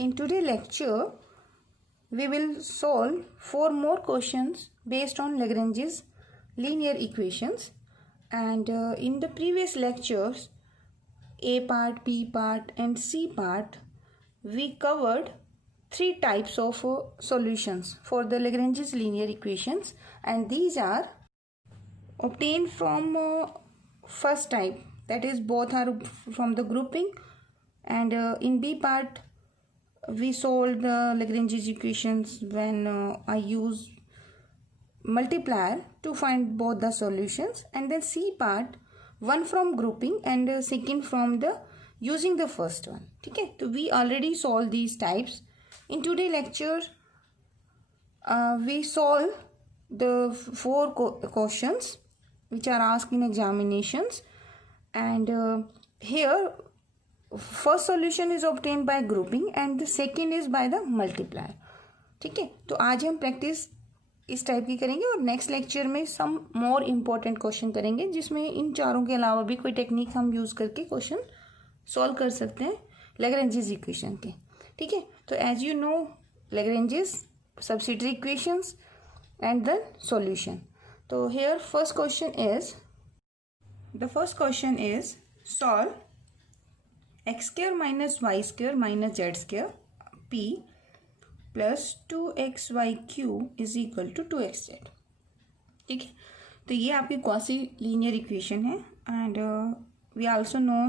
In today's lecture, we will solve 4 more questions based on Lagrange's linear equations. And in the previous lectures, A part, B part and C part, we covered 3 types of solutions for the Lagrange's linear equations, and these are obtained from first type, that is both are from the grouping, and in B part we solved the Lagrange's equations when I use multiplier to find both the solutions, and then C part one from grouping and second from the using the first one. Okay, so we already solved these types. In today's lecture we solve the 4 questions which are asked in examinations, and here first solution is obtained by grouping and the second is by the multiplier. ठीक है, तो आज हम practice इस type की करेंगे और next lecture में सम मोर इम्पोर्टेंट क्वेश्चन करेंगे जिसमें इन चारों के अलावा भी कोई टेक्निक हम यूज़ करके क्वेश्चन सॉल्व कर सकते हैं Lagrange's इक्वेशन के. ठीक है, तो as you know Lagrange's subsidiary equations and then solution. So here first question is solve x square minus y square minus z square p plus 2xyq is equal to 2xz. ठीक है, तो ये आपकी quasi linear equation है and we also know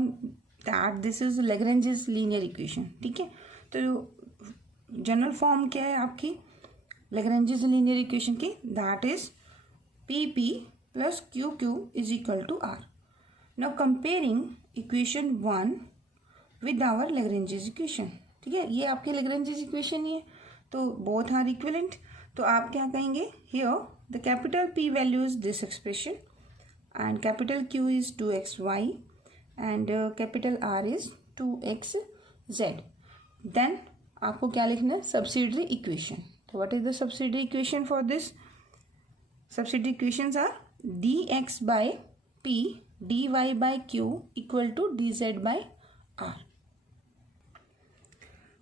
that this is Lagrange's linear equation. ठीक है, तो general form क्या है आपकी Lagrange's लीनियर इक्वेशन की, that is pp plus qq is equal to r. Now comparing equation 1 with our Lagrange's equation. ठीक है, ये आपके Lagrange's इक्वेशन ही है, तो both are equivalent. तो आप क्या कहेंगे, here the capital P value is this expression and capital Q is 2xy and capital R is 2xz. Then आपको क्या लिखना है, subsidiary equation. So what is the subsidiary equation for this? Subsidiary equations are dx by p dy by q equal to dz by r.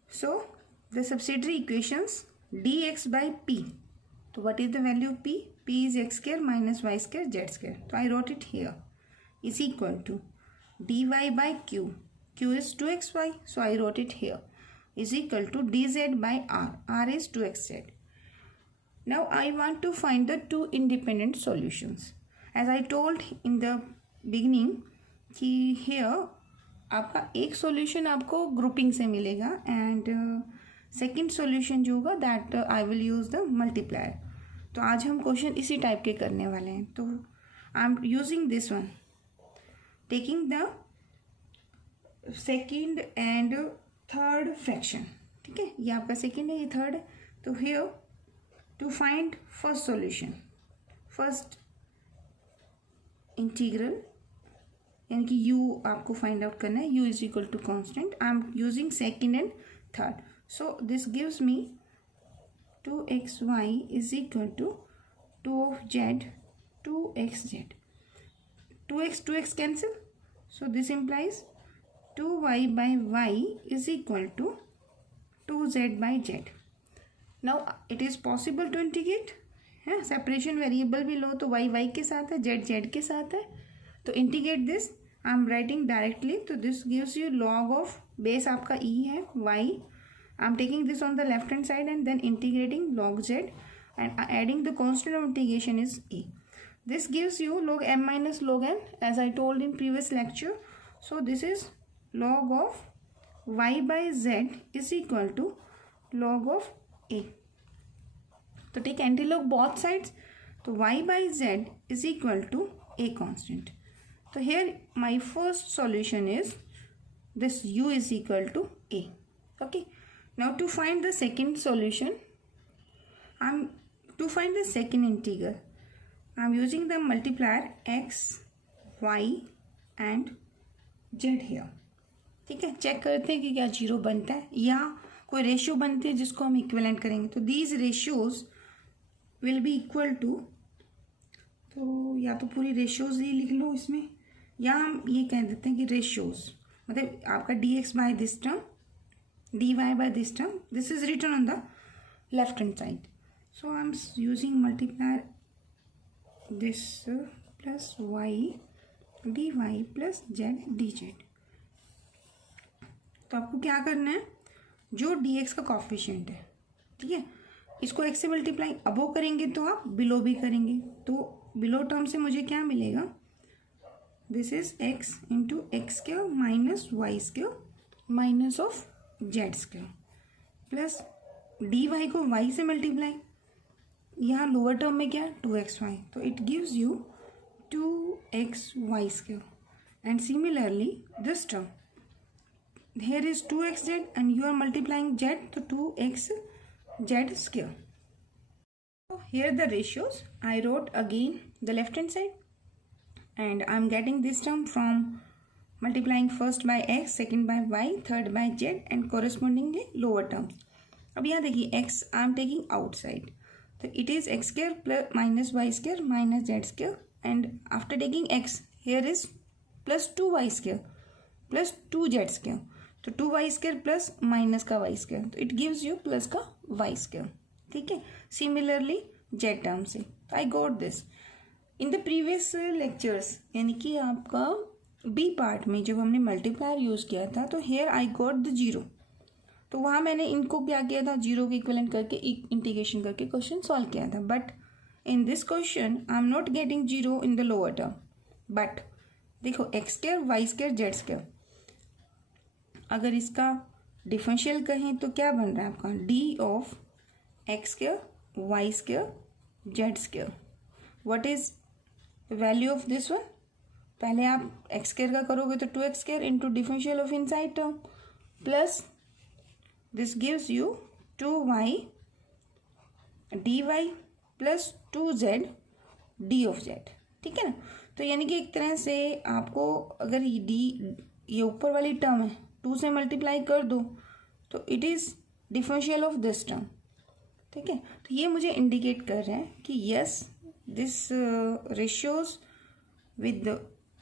So the subsidiary equations dx by p. So what is the value of p? P is x square minus y square z square. So I wrote it here is equal to dy by q. Q is 2xy. So I wrote it here is equal to dz by r. R is 2xz. Now I want to find the 2 independent solutions. As I told in the beginning कि here आपका एक solution आपको grouping से मिलेगा and second solution जो होगा that I will use the multiplier. तो आज हम क्वेश्चन इसी टाइप के करने वाले हैं. तो I am using this one, taking the second and third fraction. ठीक है, ये आपका second है, ये third है. तो here to find first solution, first integral यानी कि u आपको find out करना है, u is equal to constant. I am using second and third. So this gives me 2xy is equal to 2 of z 2xz. 2x cancel. So this implies 2y by y is equal to 2z by z. Now it is possible to integrate है, separation variable भी लो तो y y के साथ है, z z के साथ है, तो integrate this I am writing directly. तो this gives you log of base आपका e है y. I am taking this on the left hand side and then integrating log z and adding the constant of integration is e. This gives you log m minus log n as I told in previous lecture. So this is log of y by z is equal to log of a. तो take antilog both sides, तो y by z is equal to a constant. तो here my first solution is this u is equal to a. Okay, now to find the second solution, to find the second integral I'm using the multiplier x y and z here. ठीक है, check करते हैं कि क्या zero बनता है या कोई रेशियो बनते हैं जिसको हम इक्विवेलेंट करेंगे. तो these ratios will be equal to, तो या तो पूरी रेशियोज ही लिख लो इसमें, या हम ये कह देते हैं कि रेशियोज मतलब आपका dx by this term dy by this term. This is written on the left hand side. So I am using multiplier this plus y dy plus z dz. तो आपको क्या करना है, जो dx का कॉफिशिएंट है, ठीक है, इसको x से मल्टीप्लाई अबो करेंगे तो आप बिलो भी करेंगे, तो बिलो टर्म से मुझे क्या मिलेगा, this is x into X square minus Y square minus of Z square plus D Y को y से मल्टीप्लाई, यहाँ लोअर टर्म में क्या है 2xy, तो it gives you 2xy square and similarly this term here is 2xz and you are multiplying z, so 2xz square. So here the ratios I wrote again the left hand side, and I am getting this term from multiplying first by x, second by y, third by z and correspondingly lower terms. अब यहाँ देखिए x I am taking outside, so it is x square plus minus y square minus z square, and after taking x here is plus 2y square plus 2z square, तो 2y square plus minus का y square, तो it gives you plus का y square, ठीक है. Similarly z term से आई got this in the previous lectures, यानी कि आपका बी पार्ट में जब हमने मल्टीप्लायर यूज़ किया था, तो here I got the zero, तो वहाँ मैंने इनको क्या किया था, जीरो के इक्विवेलेंट करके इंटीग्रेशन करके क्वेश्चन सॉल्व किया था. But in this question I am not getting zero in the lower term, but देखो X square Y square Z square, अगर इसका डिफरेंशियल कहें तो क्या बन रहा है आपका, D of x square Y square Z square. What is value of this one, पहले आप एक्स स्क्वायर का करोगे तो 2x square into differential of inside term plus this gives you 2y dy plus 2z D of Z, ठीक है ना. तो यानी कि एक तरह से आपको अगर ये ऊपर वाली टर्म है 2 से मल्टीप्लाई कर दो तो it is differential of this term, ठीक है. तो ये मुझे इंडिकेट कर रहे हैं कि yes this ratios with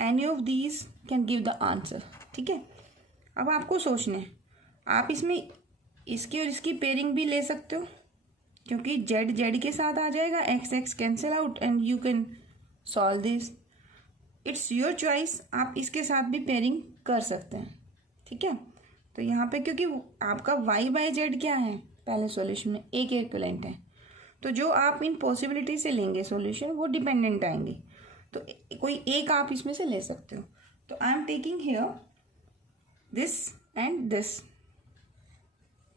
any of these can give the answer, ठीक है. अब आपको सोचना है, आप इसमें इसकी और इसकी पेयरिंग भी ले सकते हो, क्योंकि जेड जेड के साथ आ जाएगा, x x cancel out and you can solve this. It's your choice, आप इसके साथ भी पेयरिंग कर सकते हैं, ठीक है. तो यहाँ पे क्योंकि आपका y बाय जेड क्या है, पहले सॉल्यूशन में एक इक्विवेलेंट है, तो जो आप इन पॉसिबिलिटी से लेंगे सॉल्यूशन वो डिपेंडेंट आएंगे, तो कोई एक आप इसमें से ले सकते हो. तो I am taking here this and this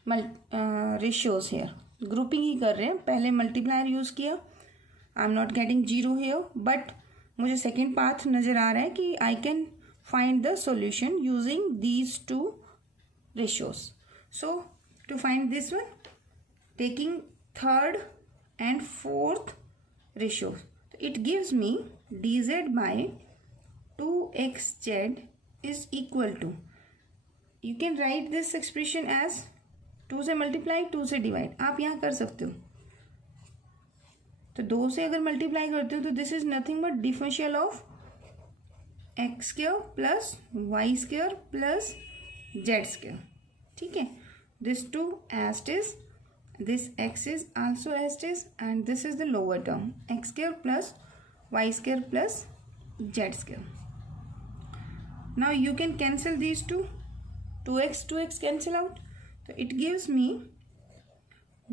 ratios here, grouping ही कर रहे हैं, पहले मल्टीप्लायर यूज़ किया, I am not getting zero here, but मुझे सेकेंड पाथ नज़र आ रहा है कि I can find the solution using these two ratios. So to find this one, taking third and fourth ratios, it gives me dz by 2xz is equal to, you can write this expression as 2 से multiply 2 से divide, आप यहाँ कर सकते हो. तो 2 से अगर मल्टीप्लाई करते हो तो this is nothing but differential of x square plus Y square plus Z square, ठीक है. This two as is, this X is also as is, and this is the lower term X square plus Y square plus Z square. Now you can cancel these two, 2x cancel out, तो it gives me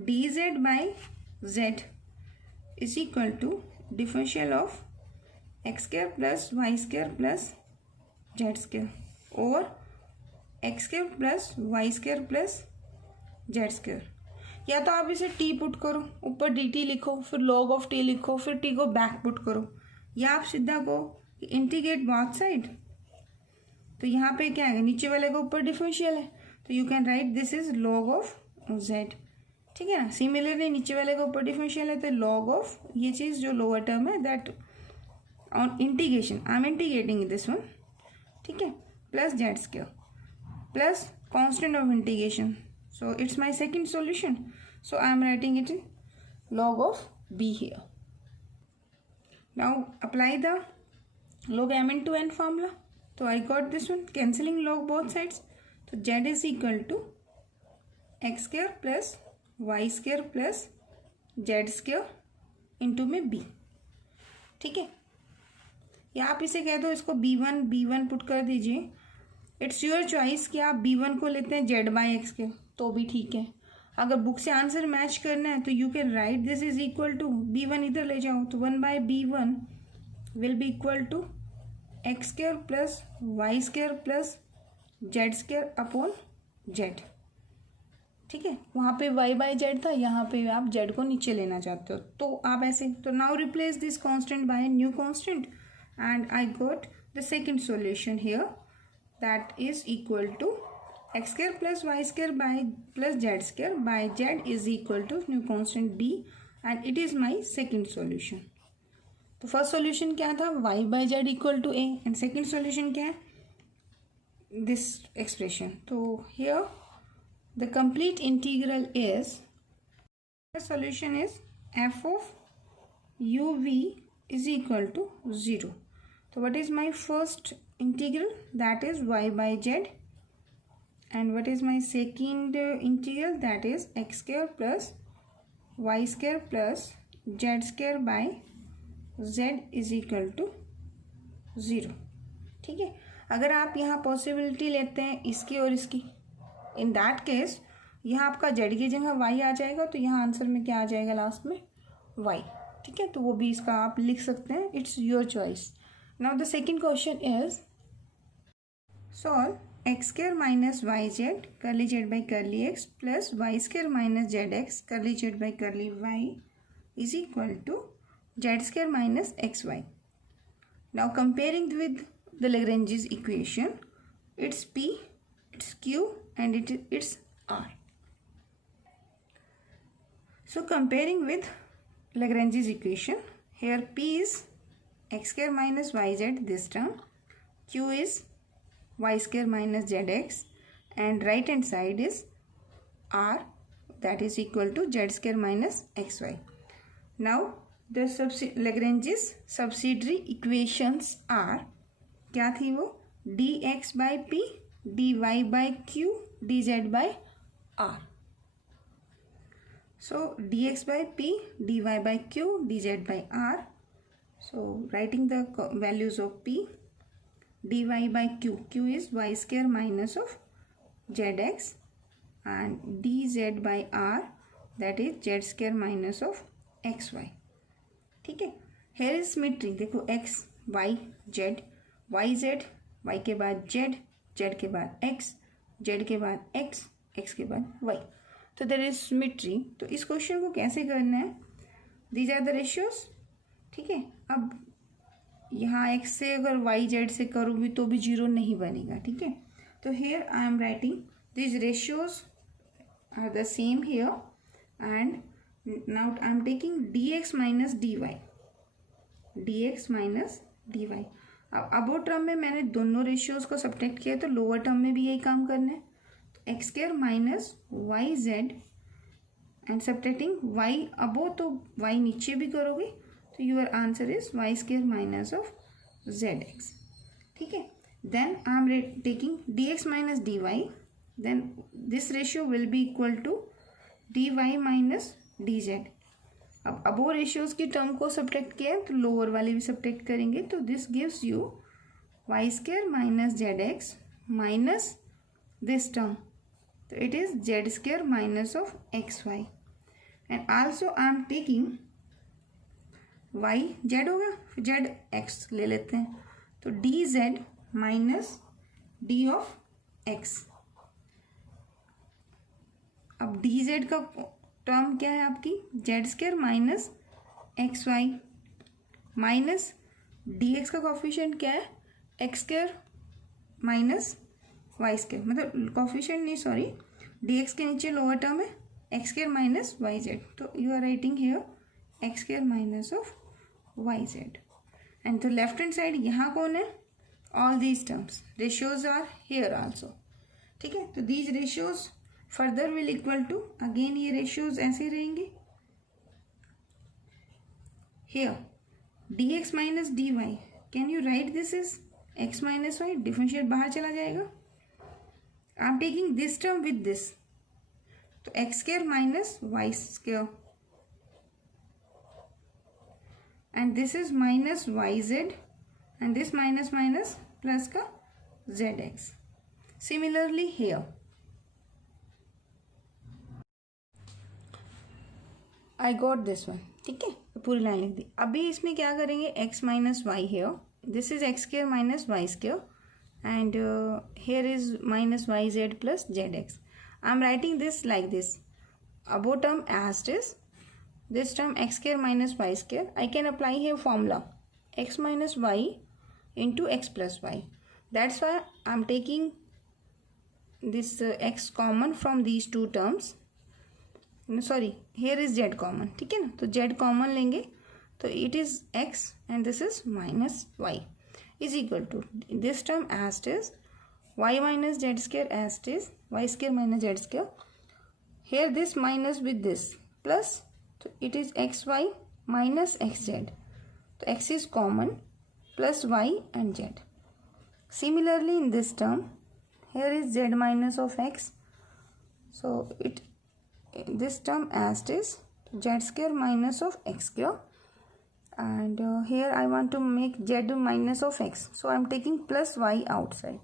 dz by z is equal to differential of X square plus Y square plus Z square और X square plus Y square plus Z square. या तो आप इसे T put करो, ऊपर D T लिखो, फिर log of T लिखो, फिर टी को बैक पुट करो, या आप सीधा को इंटीग्रेट बोथ साइड. तो यहाँ पे क्या है, नीचे वाले का ऊपर डिफरेंशियल है, तो you can write this is log of Z, ठीक है ना. सिमिलरली नीचे वाले का ऊपर डिफरेंशियल है तो लॉग ऑफ ये चीज़ जो लोअर टर्म है that on integration I am integrating this one, ठीक है, plus Z square plus constant of integration, so it's my second solution. So I am writing it in log of b here. Now apply the log m into n formula. So I got this one, cancelling log both sides, so z is equal to X square plus Y square plus Z square into में B, ठीक है। या आप इसे कह दो, इसको b1 put कर दीजिए। इट्स योर चॉइस कि आप b1 को लेते हैं जेड बाई एक्स के तो भी ठीक है। अगर बुक से आंसर मैच करना है तो you can write this is equal to b1 इधर ले जाओ तो 1/b1 will be equal to X square plus Y square plus Z square upon Z, ठीक है। वहाँ पे y बाई जेड था, यहाँ पे आप z को नीचे लेना चाहते हो तो आप ऐसे, तो now replace this constant by new constant and I got the second solution here that is equal to X square plus Y square by plus Z square by Z is equal to new constant b and it is my second solution. तो first solution क्या था, y by Z equal to a and second solution क्या है, this expression. तो here the complete integral is, the solution is f of uv is equal to 0. So what is my first integral, that is y by z, and what is my second integral, that is x square plus y square plus z square by z is equal to 0, ठीक है। अगर आप यहाँ possibility लेते हैं इसकी और इसकी, इन दैट केस यहाँ आपका जेड की जगह वाई आ जाएगा तो यहाँ आंसर में क्या आ जाएगा लास्ट में, वाई, ठीक है। तो वो भी इसका आप लिख सकते हैं, it's your choice. Now the second question is solve X square minus Y Z curly Z by curly X plus Y square minus Z X curly Z by curly Y is equal to Z square minus X Y. Now comparing with the Lagrange's equation, it's p, it's q and it's r. So comparing with Lagrange's equation, here p is x square minus yz this term, q is y square minus zx and right hand side is r, that is equal to z square minus xy. Now the Lagrange's subsidiary equations are, क्या थी वो, dx by p, dy by q, dz by r. So dx by p, dy by q, dz by r. So writing the values of p, dy by q, q is y square minus of zx and dz by r, that is z square minus of xy, ठीक है। here is symmetry, देखो x y z, y z, y के बाद z, z के बाद x, z के बाद x, x के बाद y, तो देयर इज सिमेट्री। तो इस क्वेश्चन को कैसे करना है, दीज आर द रेशियोज, ठीक है। अब यहाँ x से अगर y z से करूँगी तो भी 0 नहीं बनेगा, ठीक है। तो here I am writing this ratios are the same here and now I am taking dx minus dy, dx minus dy। अब अबो टर्म में मैंने दोनों रेशियोज को सब्ट्रैक्ट किया तो लोअर टर्म में भी यही काम करना है। तो X square minus Y Z and subtracting Y above तो वाई नीचे भी करोगे तो your answer is Y square minus of Z X, ठीक है। Then I am taking D X minus D Y, then this ratio will be equal to D Y minus D Z. अब above ratios की term को subtract किया है तो lower वाले भी सब्ट्रैक्ट करेंगे तो this gives you Y square minus Z X minus this term, तो it is Z square minus of X Y and also I am taking Y Z होगा फिर जेड एक्स ले लेते हैं तो D Z minus D of X. अब D Z का term क्या है आपकी, Z square minus X Y minus D X का कॉफिशिएंट क्या है, X square minus Y square, मतलब कॉफिशिएंट नहीं सॉरी, डी एक्स के नीचे लोअर टर्म है X square minus Y Z, तो you are writing here X square minus of Y Z and the left hand side यहाँ कौन है, all these terms ratios are here also, ठीक है। तो these ratios further will equal to, again ये ratios ऐसे रहेंगे, here D X minus D Y, can you write this is X minus Y, differentiate बाहर चला जाएगा। I am taking this term with this, तो X square minus Y square and this is minus Y Z and this minus minus plus का Z X. Similarly here I got this one. ठीक है, तो पूरी line लिख दी. अभी इसमें क्या करेंगे, X minus Y here, this is x square minus Y square and here is minus Y Z plus Z X. I am writing this like this. above term as it is, this term x square minus y square, I can apply here formula x minus y into x plus y. That's why I am taking this x common from these two terms. Sorry, here is z common. ठीक है ना, तो z common लेंगे तो it is x and this is minus y is equal to this term as it is, y minus z square as it is, y square minus z square. Here this minus with this plus, so it is xy minus xz. So x is common plus y and z. Similarly in this term, here is z minus of x. So this term as it is, z square minus of x square. And here I want to make z minus of x. So I am taking plus y outside.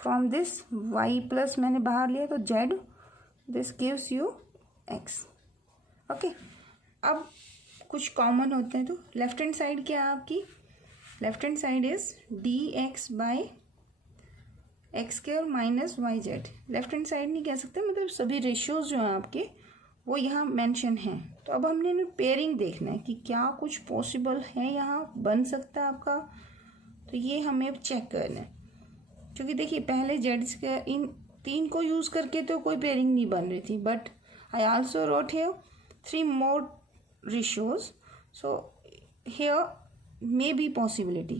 From this y plus मैंने बाहर लिया तो z. This gives you x. Okay, अब कुछ common होते हैं तो left hand side क्या है आपकी, left hand side is D x by X square minus Y Z. Left hand side नहीं कह सकते, मतलब सभी रेशियोज जो हैं आपके वो यहाँ मेंशन हैं. तो अब हमने पेयरिंग देखना है कि क्या कुछ पॉसिबल है, यहाँ बन सकता है आपका. तो ये हमें चेक करना है, क्योंकि देखिए पहले जेड स्क्वायर इन तीन को यूज़ करके तो कोई पेयरिंग नहीं बन रही थी, but I also wrote here 3 more ratios, so here may be possibility.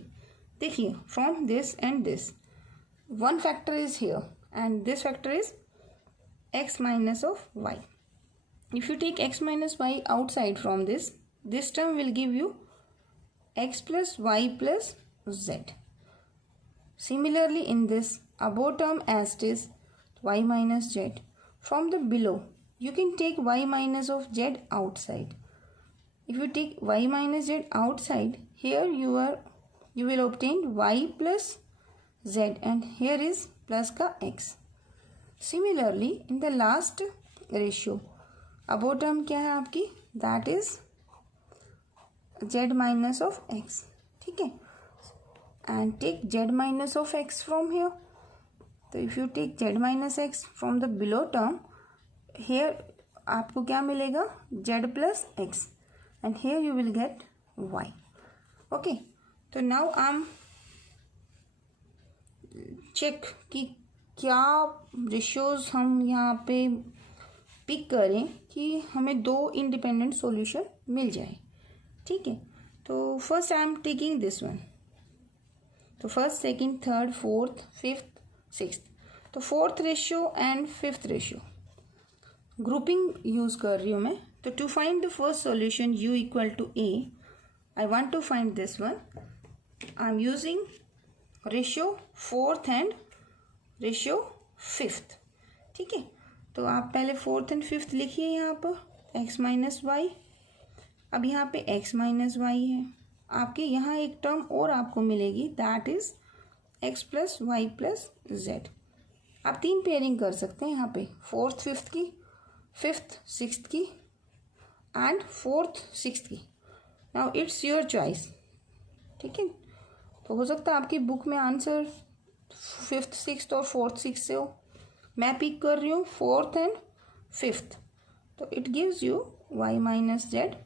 देखिए from this and this one factor is here and this factor is x minus of y. If you take x minus y outside from this term will give you x plus y plus z. Similarly in this above term as it is y minus z. From the below you can take y minus of z outside. If you take y minus z outside, here you will obtain y plus z and here is plus ka x. Similarly in the last ratio above term क्या है आपकी, that is z minus of x. ठीक है, and take z minus of x from here. तो if you take z minus x from the below term, here आपको क्या मिलेगा, z plus x and here you will get y. Okay, तो now I'm check कि क्या ratios हम यहाँ पे पिक करें कि हमें दो इंडिपेंडेंट सॉल्यूशन मिल जाए. ठीक है, तो first I am taking this one. तो first, second, third, fourth, fifth, sixth. तो fourth ratio and fifth ratio grouping use कर रही हूँ मैं. तो to find the first solution u equal to a, I want to find this one. I am using ratio fourth and ratio fifth. ठीक है, तो आप पहले फोर्थ एंड फिफ्थ लिखिए यहाँ पर x माइनस वाई. अब यहाँ पे x माइनस वाई है, आपके यहाँ एक टर्म और आपको मिलेगी, that is x plus Y plus Z. आप तीन पेयरिंग कर सकते हैं यहाँ पे, फोर्थ फिफ्थ की, फिफ्थ सिक्स्थ की एंड फोर्थ सिक्स्थ की. Now it's your choice. ठीक है, तो हो सकता है आपकी बुक में आंसर फिफ्थ सिक्स्थ और फोर्थ सिक्स्थ से हो. मैं पिक कर रही हूँ फोर्थ एंड फिफ्थ. तो it gives you y minus Z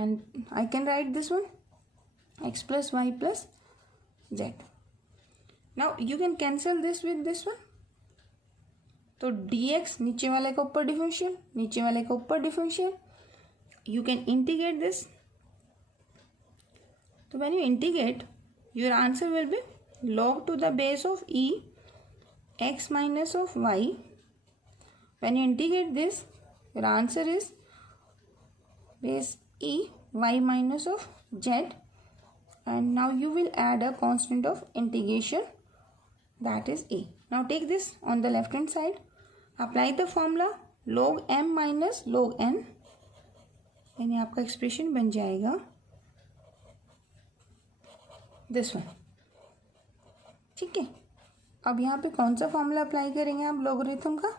and I can write this one x plus y plus z. Now you can cancel this with this one. तो dx नीचे वाले का ऊपर डिफरेंशियल, नीचे वाले का ऊपर differential. You can integrate this. तो when you integrate, your answer will be log to the base of e x minus of y. When you integrate this, your answer is base e y minus of z, and now you will add a constant of integration, that is a. Now take this on the left hand side. Apply the formula log m minus log n, यानी आपका expression बन जाएगा this one. ठीक है, अब यहाँ पे कौन सा फॉर्मूला अप्लाई करेंगे आप लॉगरिथम का?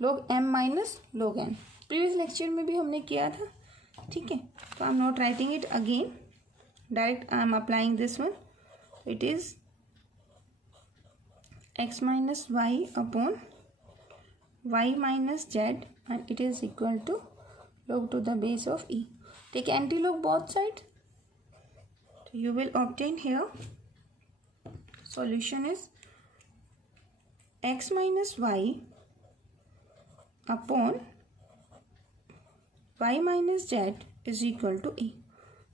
log m minus log n। Previous lecture में भी हमने किया था। ठीक है, तो I am not writing it again, direct I am applying this one. It is x minus Y upon y minus z and it is equal to log to the base of e. Take antilog both sides. So you will obtain here solution is x minus y upon y minus z is equal to e.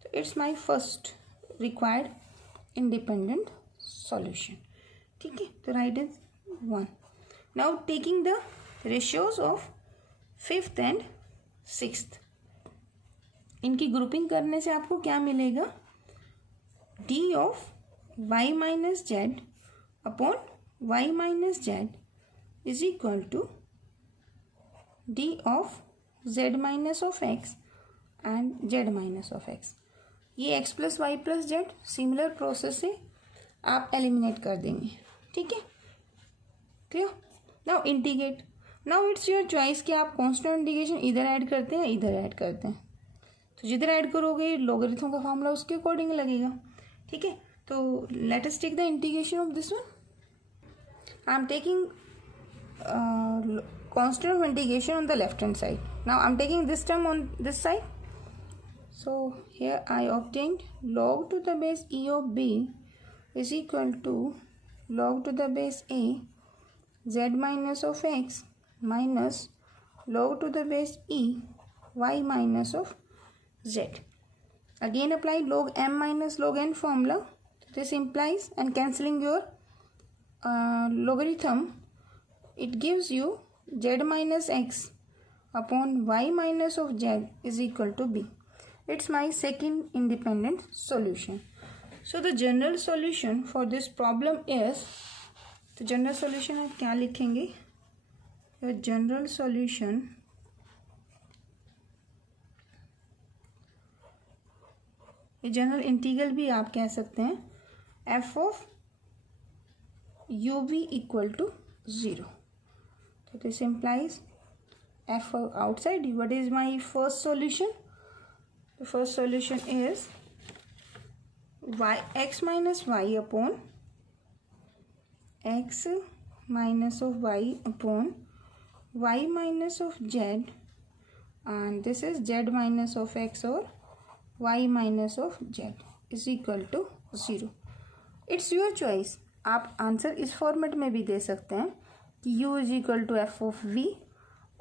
So it's my first required independent solution. ठीक है, तो write is 1. Now taking the ratios of fifth and sixth, इनकी grouping करने से आपको क्या मिलेगा? d of y minus z upon y minus z is equal to d of z minus of x and z minus of x। ये x plus Y plus z similar process से आप eliminate कर देंगे। ठीक है, clear? Now integrate. Now it's your choice कि आप constant integration इधर ऐड करते हैं इधर ऐड करते हैं। तो जिधर ऐड करोगे लॉगरिथम का फॉर्मूला उसके अकॉर्डिंग लगेगा। ठीक है, तो let us take the integration of this one. I am taking constant of integration on the left hand side. Now I am taking this term on this side. So here I obtained log to the base e of b is equal to log to the base a z minus of x minus log to the base e y minus of z. Again apply log m minus log n formula. This implies, and cancelling your logarithm, it gives you z minus x upon y minus of z is equal to b. It's my second independent solution. So the general solution for this problem is, तो general solution आप क्या लिखेंगे? Your general solution ये general integral भी आप कह सकते हैं, f of u be equal to 0. तो this implies f outside. What is my first solution? The first solution is y x minus y upon x minus of y upon y minus of z, and this is z minus of x or y minus of z is equal to 0. It's your choice. आप answer इस format में भी दे सकते हैं कि u is equal to f of v,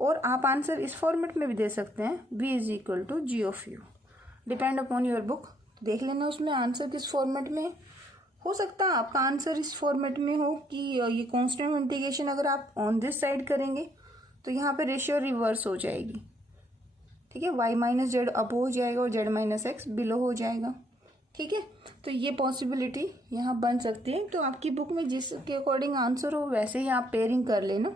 और आप answer इस फॉर्मेट में भी दे सकते हैं v is equal to g of u. Depend upon your book. देख लेना उसमें आंसर किस फॉर्मेट में हो सकता है. आपका आंसर इस फॉर्मेट में हो कि ये कांस्टेंट इंटीग्रेशन अगर आप ऑन दिस साइड करेंगे तो यहाँ पे रेशियो रिवर्स हो जाएगी. ठीक है, y माइनस जेड अप हो जाएगा और z माइनस एक्स बिलो हो जाएगा. ठीक है, तो ये पॉसिबिलिटी यहाँ बन सकती है. तो आपकी बुक में जिसके अकॉर्डिंग आंसर हो वैसे ही आप पेयरिंग कर लेना.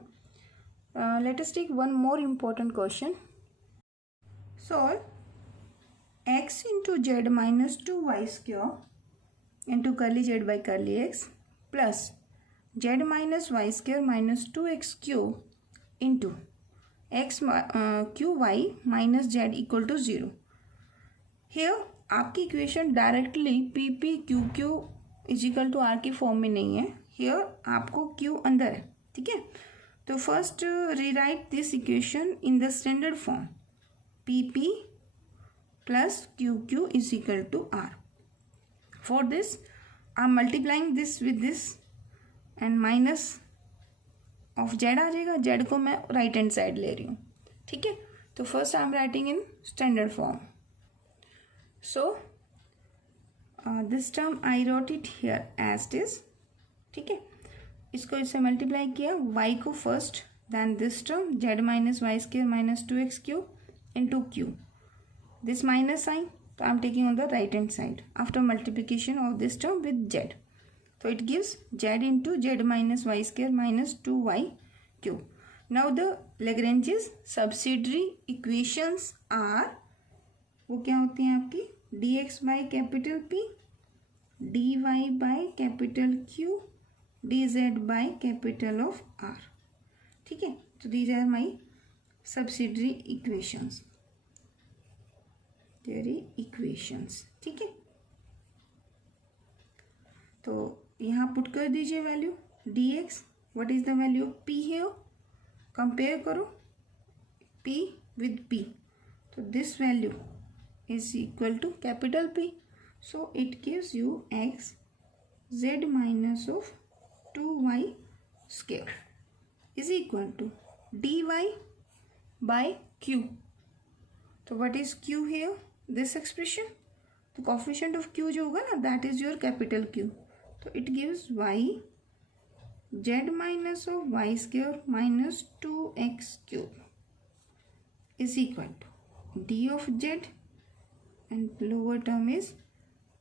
Let us take one more important question. Solve x into z minus 2y square into curly z by curly x plus z minus y square minus 2x cube into x qy minus z equal to 0. Here आपकी equation directly P P Q Q is equal to R की form में नहीं है. Here आपको Q अंदर है. ठीक है, तो first rewrite this equation in the standard form. P P plus QQ is equal to R. For this, I am multiplying this with this and minus of Z आ जाएगा. Z को मैं right hand side ले रही हूँ. ठीक है, तो first I am writing in standard form. So this term I wrote it here as it is. ठीक है, इसको इससे मल्टीप्लाई किया. y को first, then this term z minus Y square minus 2x cube into q. This minus sign, so I am taking on the right hand side after multiplication of this term with z. So it gives z into z minus y square minus 2y cube. Now the Lagrange's subsidiary equations are, वो क्या होती हैं आपकी, d x by capital P, d y by capital Q, d z by capital of R. ठीक है, तो these are my subsidiary equations, three equations. ठीक है, तो यहाँ पुट कर दीजिए value d x, what is the value of P है, कंपेयर करो p with p, तो this value is equal to capital P, so it gives you x z minus of 2y square is equal to dy by q। तो what is q here, this expression, तो coefficient of q जो होगा ना that is your capital Q, तो it gives y z minus of y square minus 2x cube is equal to d of z, and lower term is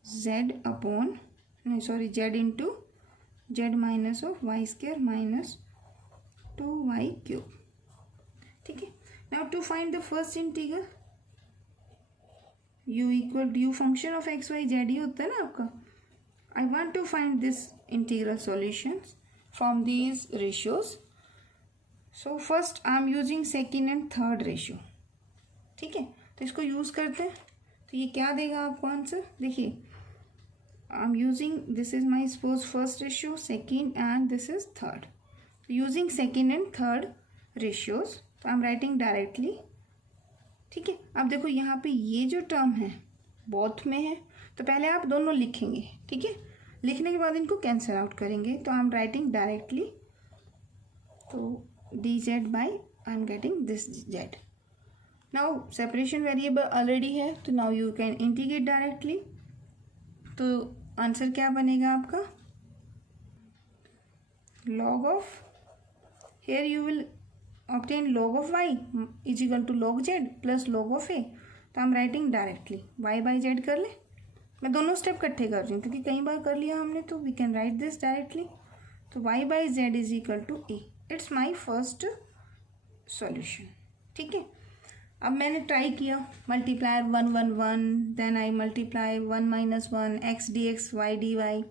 z upon, no sorry, z into z minus of y square minus 2y cube। ठीक है, now to find the first integral, u equal to u function of x y z ही होता है ना आपका। I want to find this integral solutions from these ratios, so first I am using second and third ratio। ठीक है, तो इसको use करते हैं, तो ये क्या देगा आपको आंसर, देखिए आई am using, this is my suppose first ratio, second and this is third, using second and third ratios, तो आई एम राइटिंग डायरेक्टली। ठीक है, अब देखो यहाँ पे ये जो टर्म है बोथ में है, तो पहले आप दोनों लिखेंगे। ठीक है, लिखने के बाद इनको कैंसिल आउट करेंगे, तो आई एम राइटिंग डायरेक्टली, तो D z by I am getting this Z. Now separation variable already है, तो now you can integrate directly, तो आंसर क्या बनेगा आपका, log of, here you will obtain log of y is equal to log z plus log of a, तो I'm writing directly y by z कर ले, मैं दोनों स्टेप इकट्ठे कर रही हूँ क्योंकि कई बार कर लिया हमने, तो we can write this directly, तो y by z is equal to a, it's my first solution। ठीक है, अब मैंने ट्राई किया multiplier 1 1 1, then I multiply 1 minus 1 x d x y d y,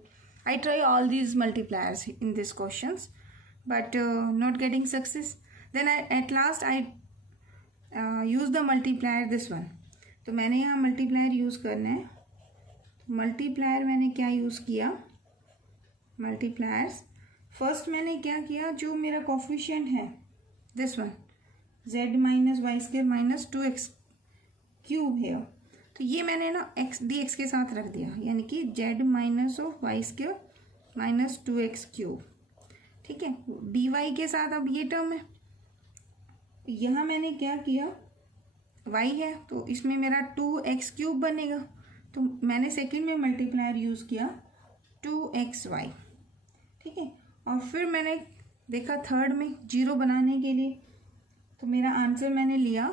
I try all these multipliers in this questions but not getting success, then I at last I use the multiplier this one, तो मैंने यहाँ multiplier use करना है, multiplier मैंने क्या use किया, multipliers first मैंने क्या किया, जो मेरा कोफिशिएंट है this one z minus Y square minus 2x cube है, तो ये मैंने ना x डी एक्स के साथ रख दिया, यानी कि z minus of y square minus 2x cube. ठीक है, डी वाई के साथ अब ये टर्म है, यहाँ मैंने क्या किया, y है तो इसमें मेरा 2x क्यूब बनेगा, तो मैंने सेकंड में मल्टीप्लायर यूज़ किया 2xy। ठीक है, और फिर मैंने देखा थर्ड में जीरो बनाने के लिए, तो मेरा आंसर मैंने लिया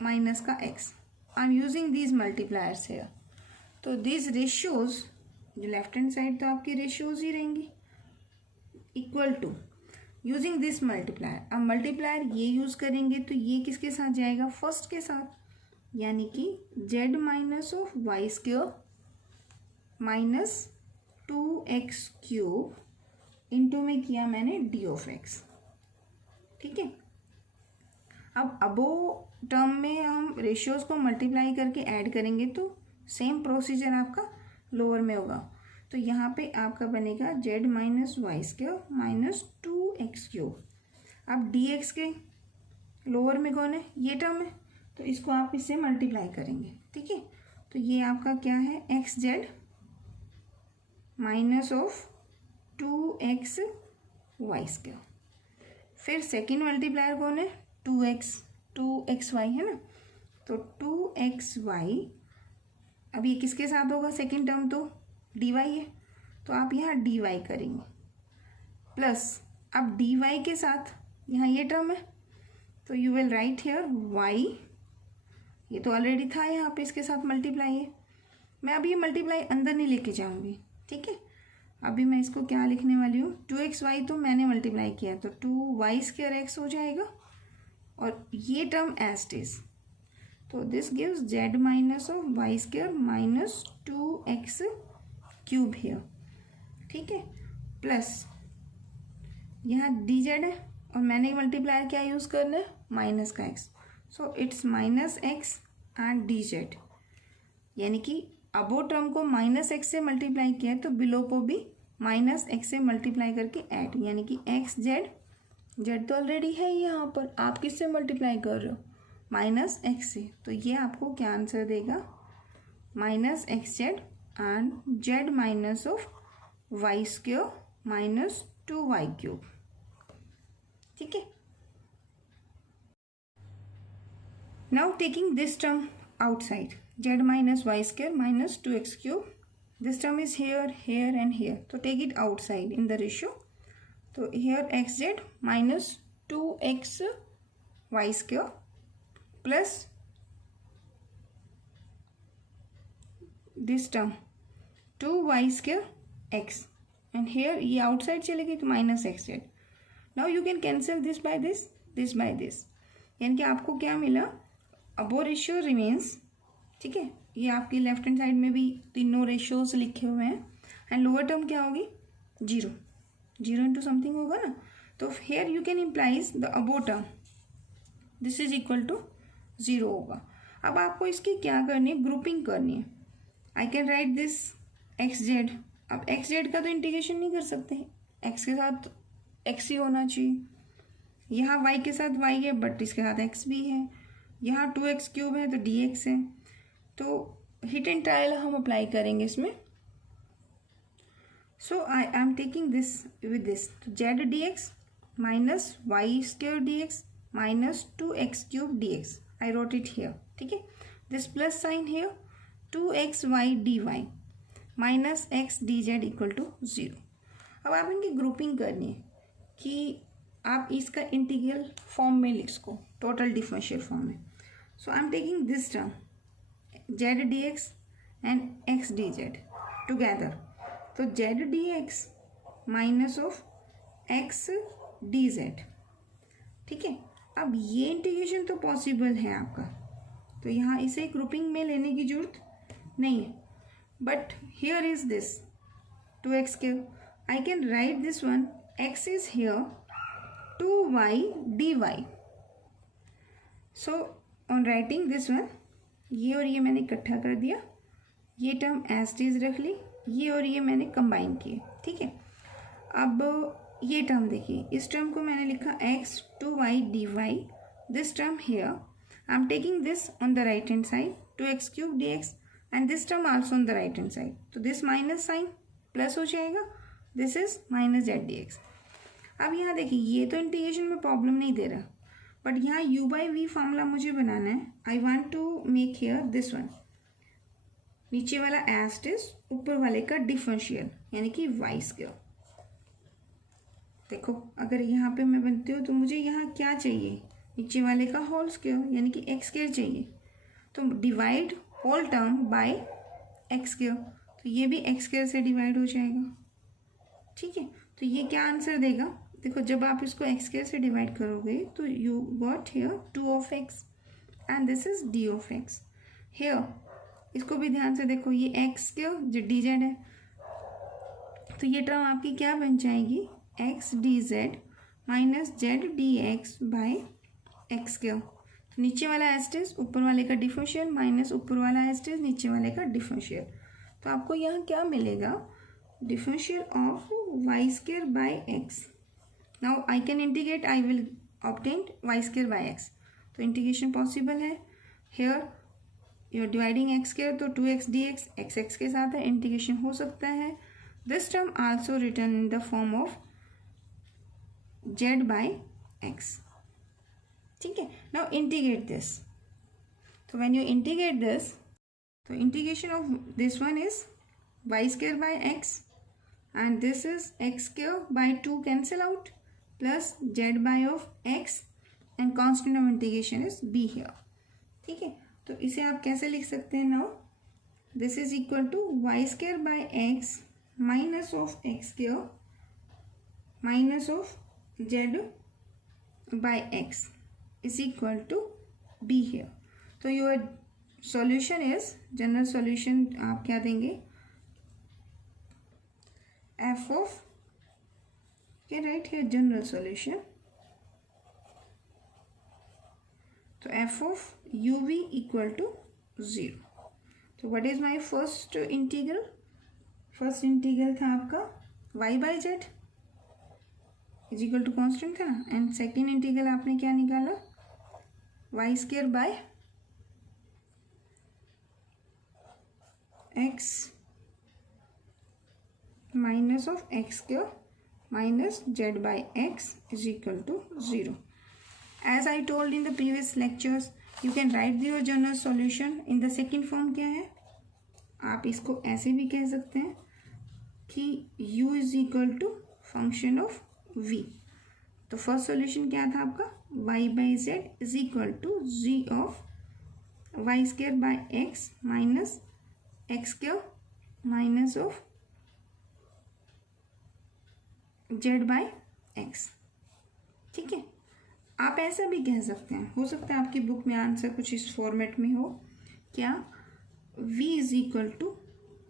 माइनस का x, I am using these multipliers here, तो दीज रेशियोज जो लेफ्ट हैंड साइड तो आपकी रेशियोज ही रहेंगी, equal to using this multiplier. अब मल्टीप्लायर ये यूज़ करेंगे तो ये किसके साथ जाएगा, फर्स्ट के साथ, यानी कि z minus of y square minus 2x cube into में किया मैंने d ऑफ x। ठीक है, अब अबो टर्म में हम रेशियोज को मल्टीप्लाई करके ऐड करेंगे तो सेम प्रोसीजर आपका लोअर में होगा, तो यहाँ पे आपका बनेगा z minus Y square minus 2x cube. अब dx के लोअर में कौन है, ये टर्म है, तो इसको आप इससे मल्टीप्लाई करेंगे। ठीक है, तो ये आपका क्या है, x z minus of 2x y square, फिर सेकेंड मल्टीप्लायर कौन है, 2xy है ना, तो 2xy, अब ये किसके साथ होगा, सेकेंड टर्म तो dy है, तो आप यहाँ dy करेंगे, प्लस अब dy के साथ यहाँ ये टर्म है, तो you will write here y, ये तो ऑलरेडी था यहाँ पे, इसके साथ मल्टीप्लाई है, मैं अब ये मल्टीप्लाई अंदर नहीं लेके जाऊँगी। ठीक है, अभी मैं इसको क्या लिखने वाली हूँ, 2xy तो मैंने मल्टीप्लाई किया तो 2y² x हो जाएगा और ये टर्म एज इट इज, तो this gives z minus of y² minus 2x³ here, ठीक है, प्लस यहाँ dz है और मैंने मल्टीप्लायर क्या यूज़ करना है, माइनस का x, so it's minus x and dz, यानी कि अबो टर्म को माइनस x से मल्टीप्लाई किया है तो बिलो को भी माइनस x से मल्टीप्लाई करके ऐड, यानी कि x z तो ऑलरेडी है यहाँ पर, आप किससे मल्टीप्लाई कर रहे हो, माइनस x से, तो ये आपको क्या आंसर देगा, minus xz and z minus of y² minus 2y³, ठीक है। Now taking this term outside, z minus y² minus 2x³, this term is here, here and here, so take it outside in the ratio, so here xz minus 2xy² plus this term 2y² x, and here ये outside चलेगी तो minus xz, now you can cancel this by this by this, यानी कि आपको क्या मिला, अबो ratio remains, ठीक है, ये आपकी लेफ्ट हैंड साइड में भी तीनों रेशियोज लिखे हुए हैं, एंड लोअर टर्म क्या होगी, 0 इंटू समथिंग होगा ना, तो here you can implies the above term this is equal to 0 होगा। अब आपको इसकी क्या करनी है, ग्रुपिंग करनी है, I can write this xz, अब xz का तो इंटीग्रेशन नहीं कर सकते, x के साथ x ही होना चाहिए, यहाँ y के साथ y है बट इसके साथ x भी है, यहाँ 2x³ है तो dx है, तो हिट एंड ट्रायल हम अप्लाई करेंगे इसमें, so I am taking this with this, तो z dx minus y² dx minus 2x³ dx, I wrote it here, ठीक है, this plus sign here 2xy dy minus x dz equal to 0। अब आप इनकी grouping करनी है कि आप इसका इंटीग्रल फॉर्म में लिख सको, टोटल डिफरेंशियल फॉर्म में, so I am taking this term z dx and x dz together, तो z dx minus of x dz, ठीक है। अब ये इंटीग्रेशन तो पॉसिबल है आपका, तो यहाँ इसे ग्रुपिंग में लेने की जरूरत नहीं है, but here is this 2x², I can write this one, x is here 2y dy, so on writing this one, ये और ये मैंने इकट्ठा कर दिया, ये टर्म एज इट इज रख ली, ये और ये मैंने कंबाइन किए, ठीक है। अब ये टर्म देखिए, इस टर्म को मैंने लिखा x 2y dy, this term here I am taking this on the right hand side 2x³ dx and this term also on the right hand side, तो दिस माइनस साइन प्लस हो जाएगा, this is minus z dx। अब यहाँ देखिए ये तो integration में problem नहीं दे रहा, बट यहाँ u/v फॉर्मूला मुझे बनाना है, I want to make here this one, नीचे वाला एज इट इज, ऊपर वाले का डिफरेंशियल यानी कि y²। देखो अगर यहाँ पे मैं बनती हूँ तो मुझे यहाँ क्या चाहिए, नीचे वाले का होल स्क्वायर यानी कि x² चाहिए, तो divide whole term by x², तो ये भी x² से डिवाइड हो जाएगा, ठीक है। तो ये क्या आंसर देगा, देखो जब आप इसको x² से डिवाइड करोगे तो you got here 2 of x and this is d of x here, इसको भी ध्यान से देखो, ये x² जो dz है, तो ये टर्म आपकी क्या बन जाएगी, x dz माइनस z dx बाय x², तो नीचे वाला एज इट इज, ऊपर वाले का डिफरेंशियल माइनस ऊपर वाला एज इट इज, नीचे वाले का डिफरेंशियल, तो आपको यहाँ क्या मिलेगा, differential of y² by x। Now I can integrate, I will obtain y² by x, तो इंटीग्रेशन पॉसिबल है, here you are dividing x² तो 2x dx, x के साथ है, इंटीग्रेशन हो सकता है, this term also written in the form of z by x, ठीक है। नाउ इंटीग्रेट दिस, तो व्हेन यू इंटीग्रेट दिस, तो integration of this one is y² by x and this is x² by 2 cancel out plus z by of x and constant of integration is b here, ठीक है। तो इसे आप कैसे लिख सकते हैं, now this is equal to y² by x minus of x square minus of z by x is equal to b here. So your solution is, general solution आप क्या देंगे, f of, okay, right here general solution, so f of uv equal to 0. So what is my first integral? First integral था आपका y by z is equal to constant था ना, and second integral आपने क्या निकाला, y square by x minus of x square minus z by x is equal to 0. As I told in the previous lectures, you can write your general solution in the second form. क्या है, आप इसको ऐसे भी कह सकते हैं कि u is equal to function of v. तो फर्स्ट सॉल्यूशन क्या था आपका, y by z is equal to g of y square by x minus x square minus of z by x. ठीक है, आप ऐसा भी कह सकते हैं, हो सकता है आपकी बुक में आंसर कुछ इस फॉर्मेट में हो. क्या, v is equal to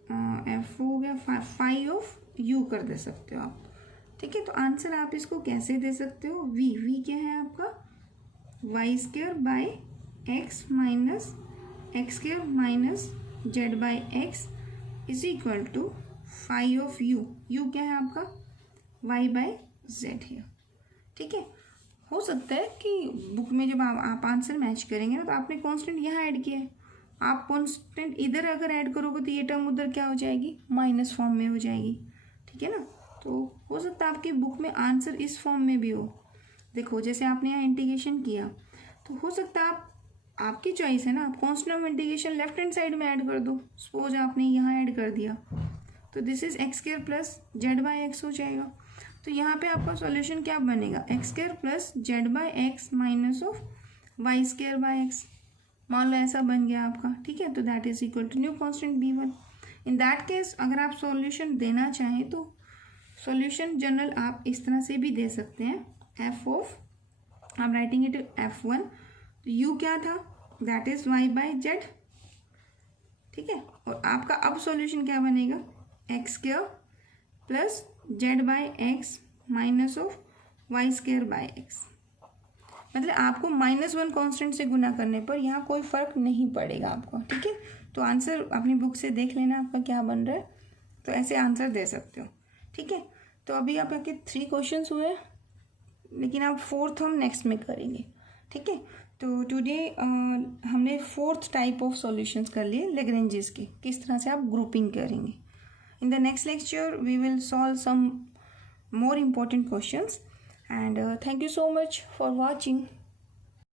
f हो गया फाई ऑफ u कर दे सकते हो आप. ठीक है, तो आंसर आप इसको कैसे दे सकते हो, v क्या है आपका, y square by x minus x square minus z by x is equal to phi of u क्या है आपका, y बाई जेड है. ठीक है, हो सकता है कि बुक में जब आप आंसर मैच करेंगे ना, तो आपने कांस्टेंट यहाँ ऐड किया है, आप कांस्टेंट इधर अगर ऐड करोगे तो ये टर्म उधर क्या हो जाएगी, माइनस फॉर्म में हो जाएगी. ठीक है ना, तो हो सकता है आपकी बुक में आंसर इस फॉर्म में भी हो. देखो जैसे आपने यहाँ इंटीग्रेशन किया, तो हो सकता है आपकी चॉइस है ना, आप constant of integration left hand side में ऐड कर दो. सपोज आपने यहाँ ऐड कर दिया, तो this is x square plus z by x हो जाएगा. तो यहाँ पे आपका सॉल्यूशन क्या बनेगा, x square plus z by x minus of y square by x, मान लो ऐसा बन गया आपका. ठीक है, तो that is equal to new constant b1. In that case अगर आप सॉल्यूशन देना चाहें तो सॉल्यूशन जनरल आप इस तरह से भी दे सकते हैं, f of, I am writing it f1, u क्या था, that is y by z. ठीक है, और आपका अब सॉल्यूशन क्या बनेगा, x square plus z by x minus of y square by x. मतलब आपको -1 कांस्टेंट से गुना करने पर यहाँ कोई फर्क नहीं पड़ेगा आपको. ठीक है, तो आंसर अपनी बुक से देख लेना आपका क्या बन रहा है, तो ऐसे आंसर दे सकते हो. ठीक है, तो अभी आपके 3 क्वेश्चंस हुए, लेकिन आप 4th हम नेक्स्ट में करेंगे. ठीक है, तो टुडे हमने 4th टाइप ऑफ सॉल्यूशंस कर लिए लैग्रेंजेस के, किस तरह से आप ग्रुपिंग करेंगे. In the next lecture we will solve some more important questions, and thank you so much for watching.